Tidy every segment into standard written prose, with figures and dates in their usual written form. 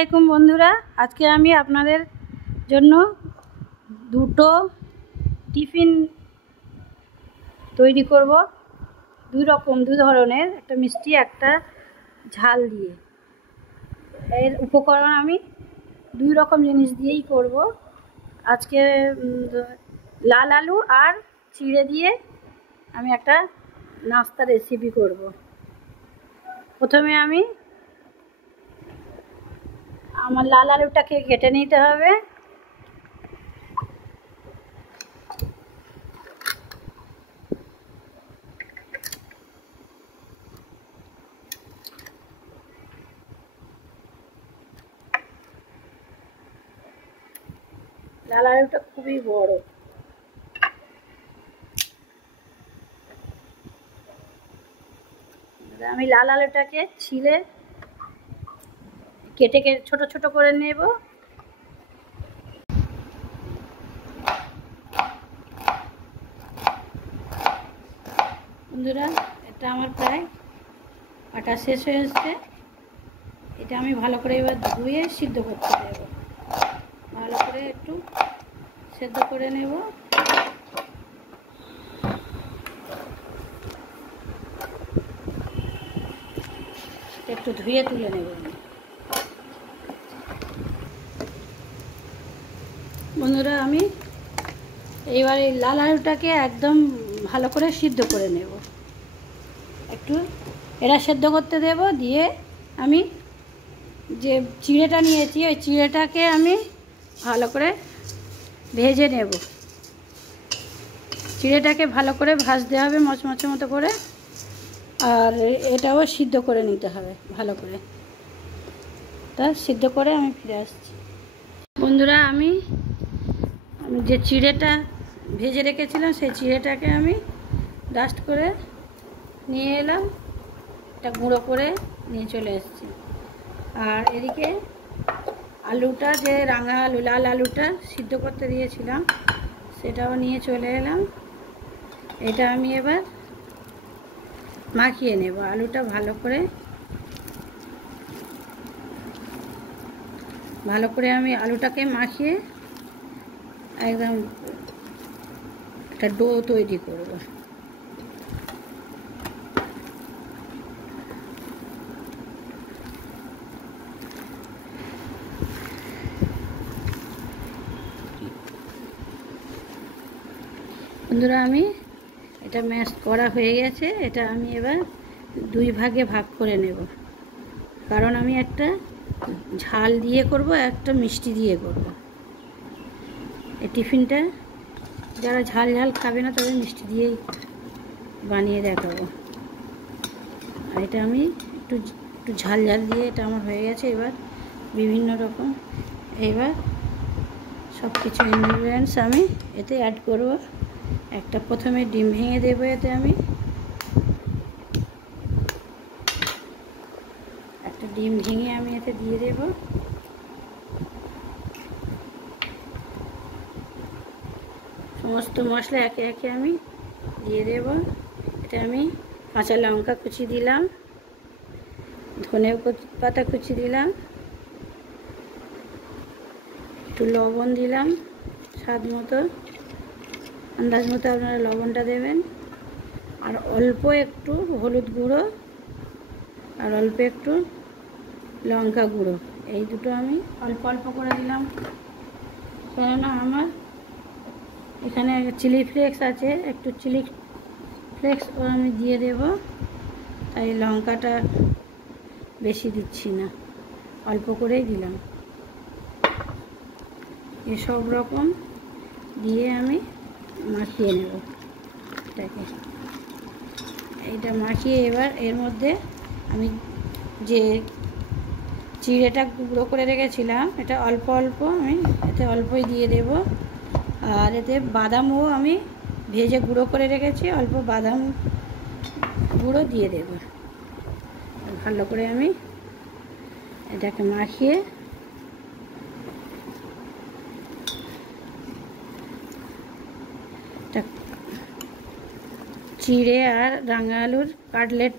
আসসালামাইকুম বন্ধুরা, আজকে আমি আপনাদের জন্য দুটো টিফিন তৈরি করব। দুই ধরনের, একটা মিষ্টি একটা ঝাল দিয়ে। এর উপকরণ আমি দুই রকম জিনিস দিয়েই করব। আজকে লাল আলু আর চিড়ে দিয়ে আমি একটা নাস্তা রেসিপি করব। প্রথমে আমি আমার লাল আলুটাকে কেটে নিতে হবে। লাল আলুটা খুবই বড়। আমি লাল আলুটাকে ছিলে কেটে ছোট ছোট করে নেব। বন্ধুরা, এটা আমার প্রায় কাটা শেষ হয়ে এসছে। এটা আমি ভালো করে এবার ধুয়ে সিদ্ধ করতে দেব। ভালো করে একটু সেদ্ধ করে নেব। একটু ধুয়ে তুলে নেব। বন্ধুরা, আমি এইবার এই লাল আলুটাকে একদম ভালো করে সিদ্ধ করে নেব। একটু এটা সেদ্ধ করতে দেব। দিয়ে আমি যে চিড়েটা নিয়েছি ওই চিড়েটাকে আমি ভালো করে ভেজে নেব। চিড়েটাকে ভালো করে ভাজতে হবে মচমচে মতো করে, আর এটাও সিদ্ধ করে নিতে হবে ভালো করে। তা সিদ্ধ করে আমি ফিরে আসছি। বন্ধুরা, আমি যে চিড়েটা ভেজে রেখেছিলাম সেই চিড়েটাকে আমি ডাস্ট করে নিয়ে এলাম। এটা গুঁড়ো করে নিয়ে চলে এসেছি। আর এদিকে আলুটা, যে রাঙা আলু লাল আলুটা সিদ্ধ করতে দিয়েছিলাম, সেটাও নিয়ে চলে এলাম। এটা আমি এবার মাখিয়ে নেব। আলুটা ভালো করে আমি আলুটাকে মাখিয়ে একদম একটা ডো তৈরি করব। বন্ধুরা, আমি এটা ম্যাশ করা হয়ে গেছে। এটা আমি এবার দুই ভাগে ভাগ করে নেব, কারণ আমি একটা ঝাল দিয়ে করব, একটা মিষ্টি দিয়ে করব। এই টিফিনটা যারা ঝাল ঝাল খাবে না তাদের মিষ্টি দিয়েই বানিয়ে দেখাবো। আর এটা আমি একটু ঝাল ঝাল দিয়ে এটা আমার হয়ে গেছে। এবার বিভিন্ন রকম সব কিছু ইনগ্রিডিয়েন্টস আমি এতে অ্যাড করব। একটা প্রথমে ডিম ভেঙে দেবো। এতে আমি একটা ডিম ভেঙে আমি এতে দিয়ে দেব। সমস্ত মশলা একে একে আমি দিয়ে দেব। এটা আমি কাঁচা লঙ্কা কুচি দিলাম, ধনে পাতা কুচি দিলাম, একটু লবণ দিলাম স্বাদ মতো, আন্দাজ মতো আপনারা লবণটা দেবেন। আর অল্প একটু হলুদ গুঁড়ো আর অল্প একটু লঙ্কা গুঁড়ো, এই দুটো আমি অল্প অল্প করে দিলাম। কেননা আমার এখানে চিলি ফ্লেক্স আছে, একটু চিলি ফ্লেক্সও আমি দিয়ে দেব, তাই লঙ্কাটা বেশি দিচ্ছি না, অল্প করেই দিলাম। এসব রকম দিয়ে আমি মাখিয়ে নেব এটাকে। এইটা মাখিয়ে এবার এর মধ্যে আমি যে চিড়েটা গুঁড়ো করে রেখেছিলাম এটা অল্প অল্প আমি এতে অল্পই দিয়ে দেব। আর এতে বাদামও আমি ভেজে গুঁড়ো করে রেখেছি, অল্প বাদাম গুঁড়ো দিয়ে দেব। ভালো করে আমি এটাকে মাখিয়ে চিড়ে আর রাঙা আলুর কাটলেট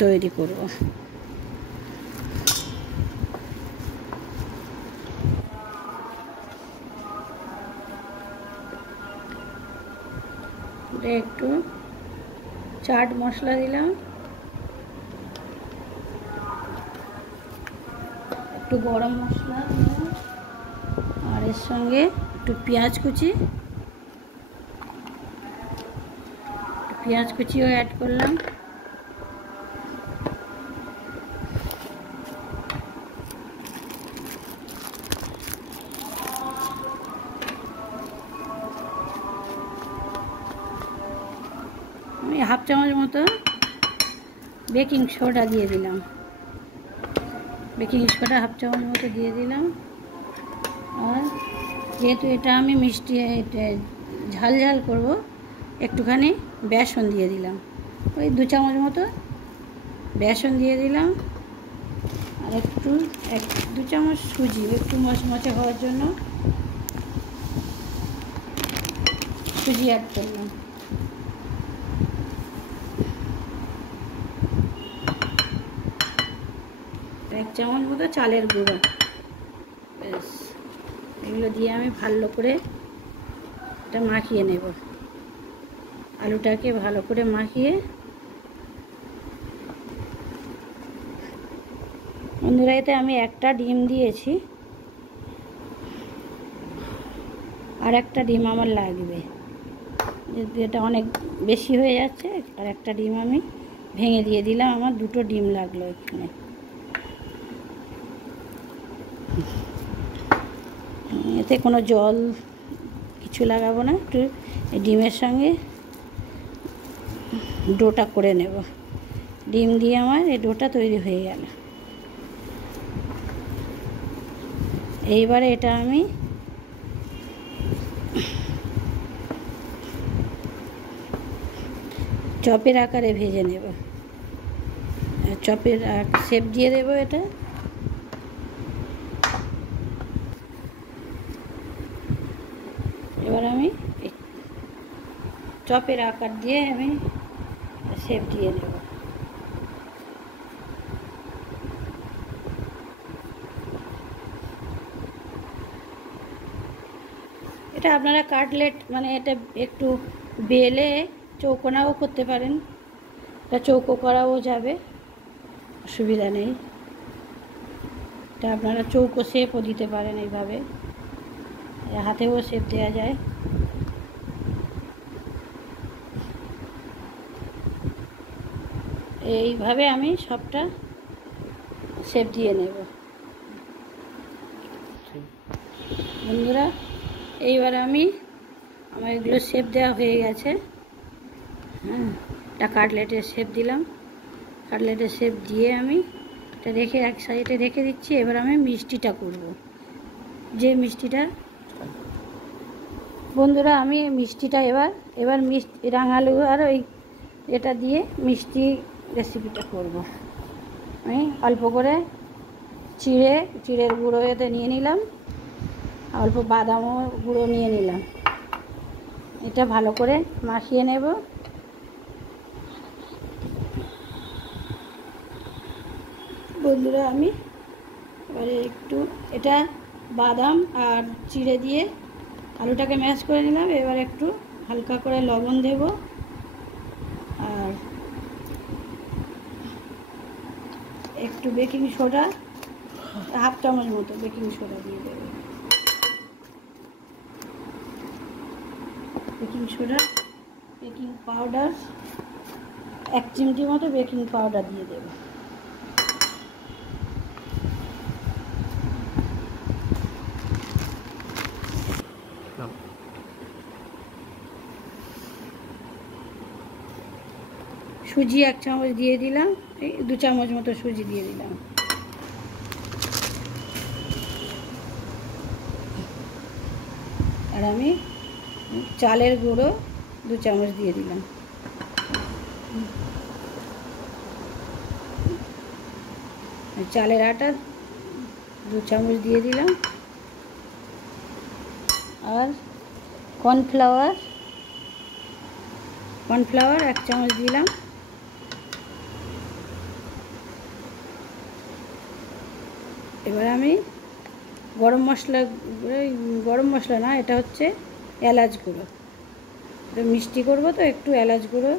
তৈরি করব। একটু চাট মশলা দিলাম, একটু গরম মশলা দিলাম, আর এর সঙ্গে একটু পেঁয়াজ কুচিও অ্যাড করলাম। আমি হাফ চামচ মতো বেকিং সোডা দিয়ে দিলাম, হাফ চামচ মতো দিয়ে দিলাম। আর যেহেতু এটা আমি মিষ্টি ঝাল ঝাল করব, একটুখানি বেসন দিয়ে দিলাম, ওই 2 চামচ মতো বেসন দিয়ে দিলাম। আর একটু 1-2 চামচ সুজি, একটু মচমচে হওয়ার জন্য সুজি অ্যাড করলাম। এক চামচ মতো চালের গুঁড়ো, ব্যাস এগুলো দিয়ে আমি ভালো করে এটা মাখিয়ে নেব। আলুটাকে ভালো করে মাখিয়ে, বন্ধুরা এতে আমি একটা ডিম দিয়েছি, আর একটা ডিম আমার লাগবে, যেহেতু এটা অনেক বেশি হয়ে যাচ্ছে। আর একটা ডিম আমি ভেঙে দিয়ে দিলাম, আমার 2টো ডিম লাগলো এখানে। এতে কোনো জল কিছু লাগাবো না, একটু ডিমের সঙ্গে ডোটা করে নেব। ডিম দিয়ে আমার এই ডোটা তৈরি হয়ে গেল। এইবারে এটা আমি চপের আকারে ভেজে নেব, চপের শেপ দিয়ে দেব। এটা এবার আমি চপের আকার দিয়ে আমি শেপ দিয়ে নেব। এটা আপনারা কাটলেট মানে এটা একটু বেলে চৌকোনাও করতে পারেন, এটা চৌকো করাও যাবে, অসুবিধা নেই। এটা আপনারা চৌকো শেপও দিতে পারেন, এইভাবে হাতেও শেপ দেওয়া যায়। এইভাবে আমি সবটা শেপ দিয়ে নেব। বন্ধুরা এইবার আমার এগুলো শেপ দেওয়া হয়ে গেছে। হ্যাঁ, এটা কাটলেটের শেপ দিলাম, কাটলেটের শেপ দিয়ে আমি এটা রেখে এক সাইডে রেখে দিচ্ছি। এবার আমি মিষ্টিটা করব, যে মিষ্টিটা বন্ধুরা আমি মিষ্টিটা এবার মিষ্টি রাঙালু আর ওই এটা দিয়ে মিষ্টি রেসিপিটা করব। আমি অল্প করে চিড়ের গুঁড়ো এতে নিয়ে নিলাম, অল্প বাদামও গুঁড়ো নিয়ে নিলাম। এটা ভালো করে মাখিয়ে নেব। বন্ধুরা আমি এবারে একটু এটা বাদাম আর চিড়ে দিয়ে আলুটাকে ম্যাশ করে নিলাম। এবার একটু হালকা করে লবণ দেব, আর একটু বেকিং সোডা, হাফ চামচ মতো বেকিং সোডা দিয়ে দেব। বেকিং সোডা, বেকিং পাউডার 1 চিমটি মতো বেকিং পাউডার দিয়ে দেব। সুজি 1 চামচ দিয়ে দিলাম, এই 2 চামচ মতো সুজি দিয়ে দিলাম। আর আমি চালের গুঁড়ো 2 চামচ দিয়ে দিলাম। চালের আটা 2 চামচ দিয়ে দিলাম। আর কর্নফ্লাওয়ার 1 চামচ দিলাম। এবার আমি গরম মশলা না, এটা হচ্ছে এলাচ গুঁড়ো, মিষ্টি করবো তো একটু এলাচ গুঁড়ো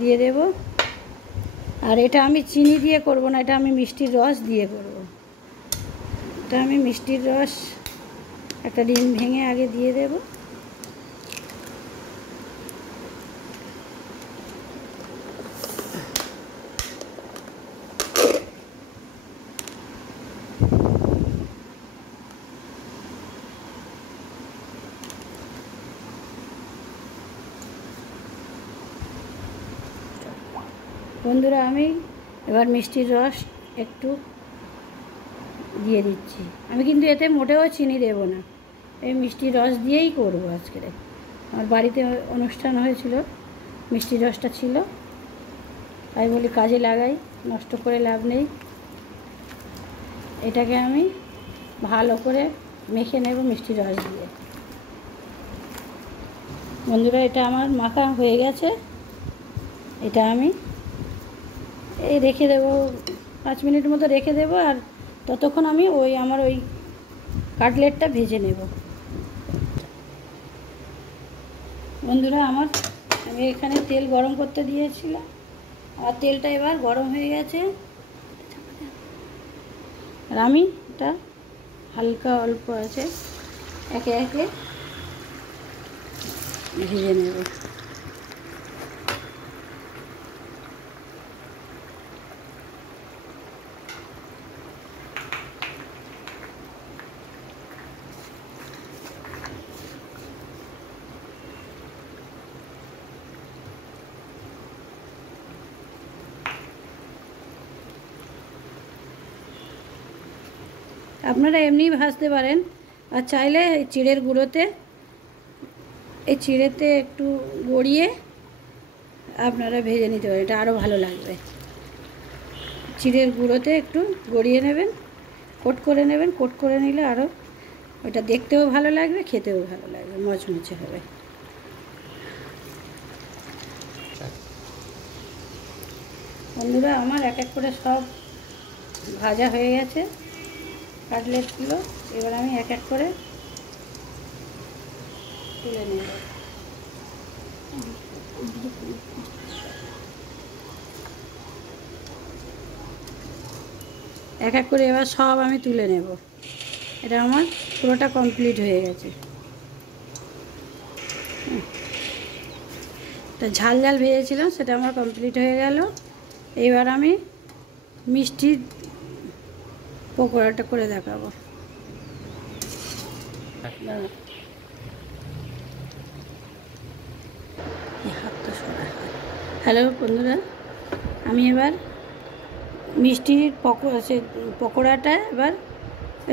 দিয়ে দেব। আর এটা আমি চিনি দিয়ে করব না, এটা আমি মিষ্টির রস দিয়ে করব। এটা আমি মিষ্টির রস একটা ডিম ভেঙে আগে দিয়ে দেব। বন্ধুরা আমি এবার মিষ্টির রস একটু দিয়ে দিচ্ছি। আমি কিন্তু এতে মোটেও চিনি দেব না, এই মিষ্টির রস দিয়েই করবো আজকে। আমার বাড়িতে অনুষ্ঠান হয়েছিল, মিষ্টির রসটা ছিল, তাই বলি কাজে লাগাই, নষ্ট করে লাভ নেই। এটাকে আমি ভালো করে মেখে নেব মিষ্টির রস দিয়ে। বন্ধুরা এটা আমার মাখা হয়ে গেছে, এটা আমি এই রেখে দেবো 5 মিনিট মতো রেখে দেবো। আর ততক্ষণ আমি আমার ওই কাটলেটটা ভেজে নেব। বন্ধুরা আমি এখানে তেল গরম করতে দিয়েছিলাম, আর তেলটা এবার গরম হয়ে গেছে। আর আমি এটা হালকা অল্প আছে একে একে ভেজে নেব। আপনারা এমনি ভাজতে পারেন, আর চাইলে এই চিড়ের গুঁড়োতে একটু গড়িয়ে আপনারা ভেজে নিতে পারেন, এটা আরও ভালো লাগবে। চিড়ের গুঁড়োতে একটু গড়িয়ে নেবেন, কোট করে নেবেন, কোট করে নিলে আরও ওটা দেখতেও ভালো লাগবে, খেতেও ভালো লাগবে, মচমচে হবে। বন্ধুরা আমার এক এক করে সব ভাজা হয়ে গেছে কাটলেটগুলো, এবার আমি এক এক করে তুলে নেব। এক এক করে এবার সব আমি তুলে নেব। এটা আমার পুরোটা কমপ্লিট হয়ে গেছে। তা ঝাল ঝাল ভেজেছিলাম, সেটা আমার কমপ্লিট হয়ে গেল। এবার আমি মিষ্টির পকোড়াটা করে দেখাবো। হ্যালো বন্ধুরা, আমি এবার মিষ্টির পকোড়াটা এবার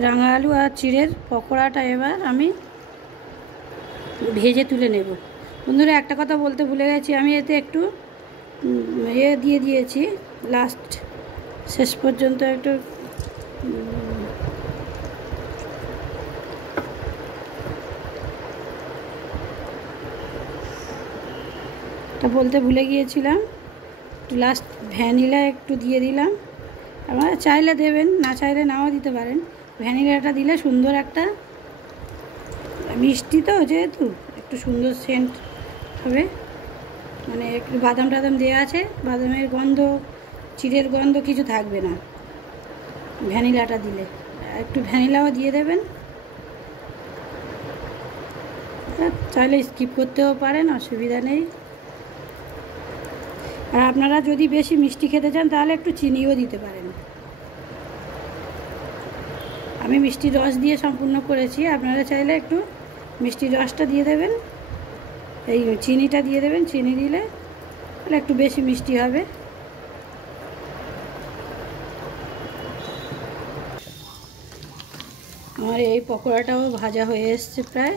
রাঙা আলু আর চিড়ের পকোড়াটা এবার আমি ভেজে তুলে নেব। বন্ধুরা একটা কথা বলতে ভুলে গেছি, আমি এতে একটু দিয়ে দিয়েছি লাস্ট শেষ পর্যন্ত একটু বলতে ভুলে গিয়েছিলাম, একটু লাস্ট ভ্যানিলা একটু দিয়ে দিলাম। আপনারা চাইলে দেবেন, না চাইলে নাও দিতে পারেন। ভ্যানিলাটা দিলে সুন্দর একটা, মিষ্টি তো যেহেতু একটু সুন্দর সেন্ট হবে, মানে একটু বাদাম টাদাম দেওয়া আছে, বাদামের গন্ধ চিড়ের গন্ধ কিছু থাকবে না ভ্যানিলাটা দিলে। একটু ভ্যানিলাও দিয়ে দেবেন, চাইলে স্কিপ করতেও পারেন, অসুবিধা নেই। আর আপনারা যদি বেশি মিষ্টি খেতে চান তাহলে একটু চিনিও দিতে পারেন। আমি মিষ্টির রস দিয়ে সম্পূর্ণ করেছি, আপনারা চাইলে একটু মিষ্টির রসটা দিয়ে দেবেন, এই চিনিটা দিয়ে দেবেন, চিনি দিলে তাহলে একটু বেশি মিষ্টি হবে। আমার এই পকোড়াটাও ভাজা হয়ে এসছে প্রায়।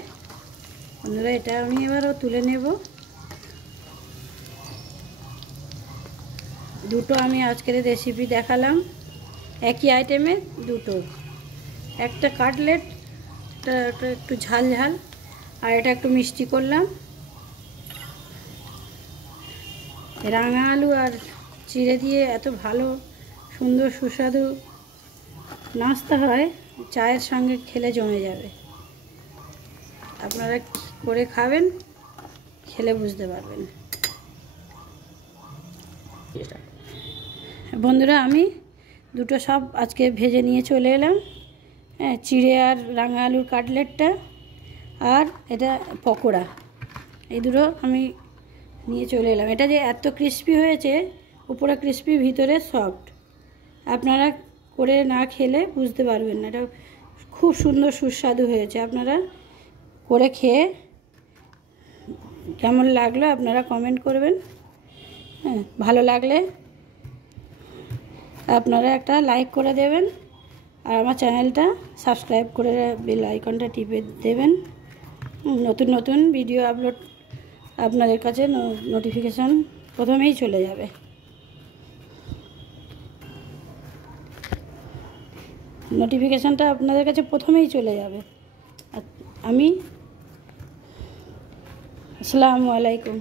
বন্ধুরা এটা আমি এবারও তুলে নেব। দুটো আমি আজকের রেসিপি দেখালাম, একই আইটেমে দুটো, একটা কাটলেট, এটা একটু ঝাল ঝাল, আর এটা একটু মিষ্টি করলাম। রাঙা আলু আর চিড়ে দিয়ে এত ভালো সুন্দর সুস্বাদু নাস্তা হয়, চায়ের সঙ্গে খেলে জমে যাবে। আপনারা করে খাবেন, খেলে বুঝতে পারবেন। বন্ধুরা আমি দুটো সব আজকে ভেজে নিয়ে চলে এলাম। হ্যাঁ, চিড়ে আর রাঙা আলুর কাটলেটটা, আর এটা পকোড়া, এই দুটো আমি নিয়ে চলে এলাম। এটা যে এত ক্রিস্পি হয়েছে, উপরে ক্রিস্পি ভিতরে সফট, আপনারা করে না খেলে বুঝতে পারবেন না। এটা খুব সুন্দর সুস্বাদু হয়েছে। আপনারা করে খেয়ে কেমন লাগলো আপনারা কমেন্ট করবেন। হ্যাঁ, ভালো লাগলে আপনারা একটা লাইক করে দেবেন, আর আমার চ্যানেলটা সাবস্ক্রাইব করে বেল আইকনটা টিপে দেবেন। নতুন নতুন ভিডিও আপলোড আপনাদের কাছে নোটিফিকেশান প্রথমেই চলে যাবে। নোটিফিকেশানটা আপনাদের কাছে প্রথমেই চলে যাবে। আমি আসসালামু আলাইকুম।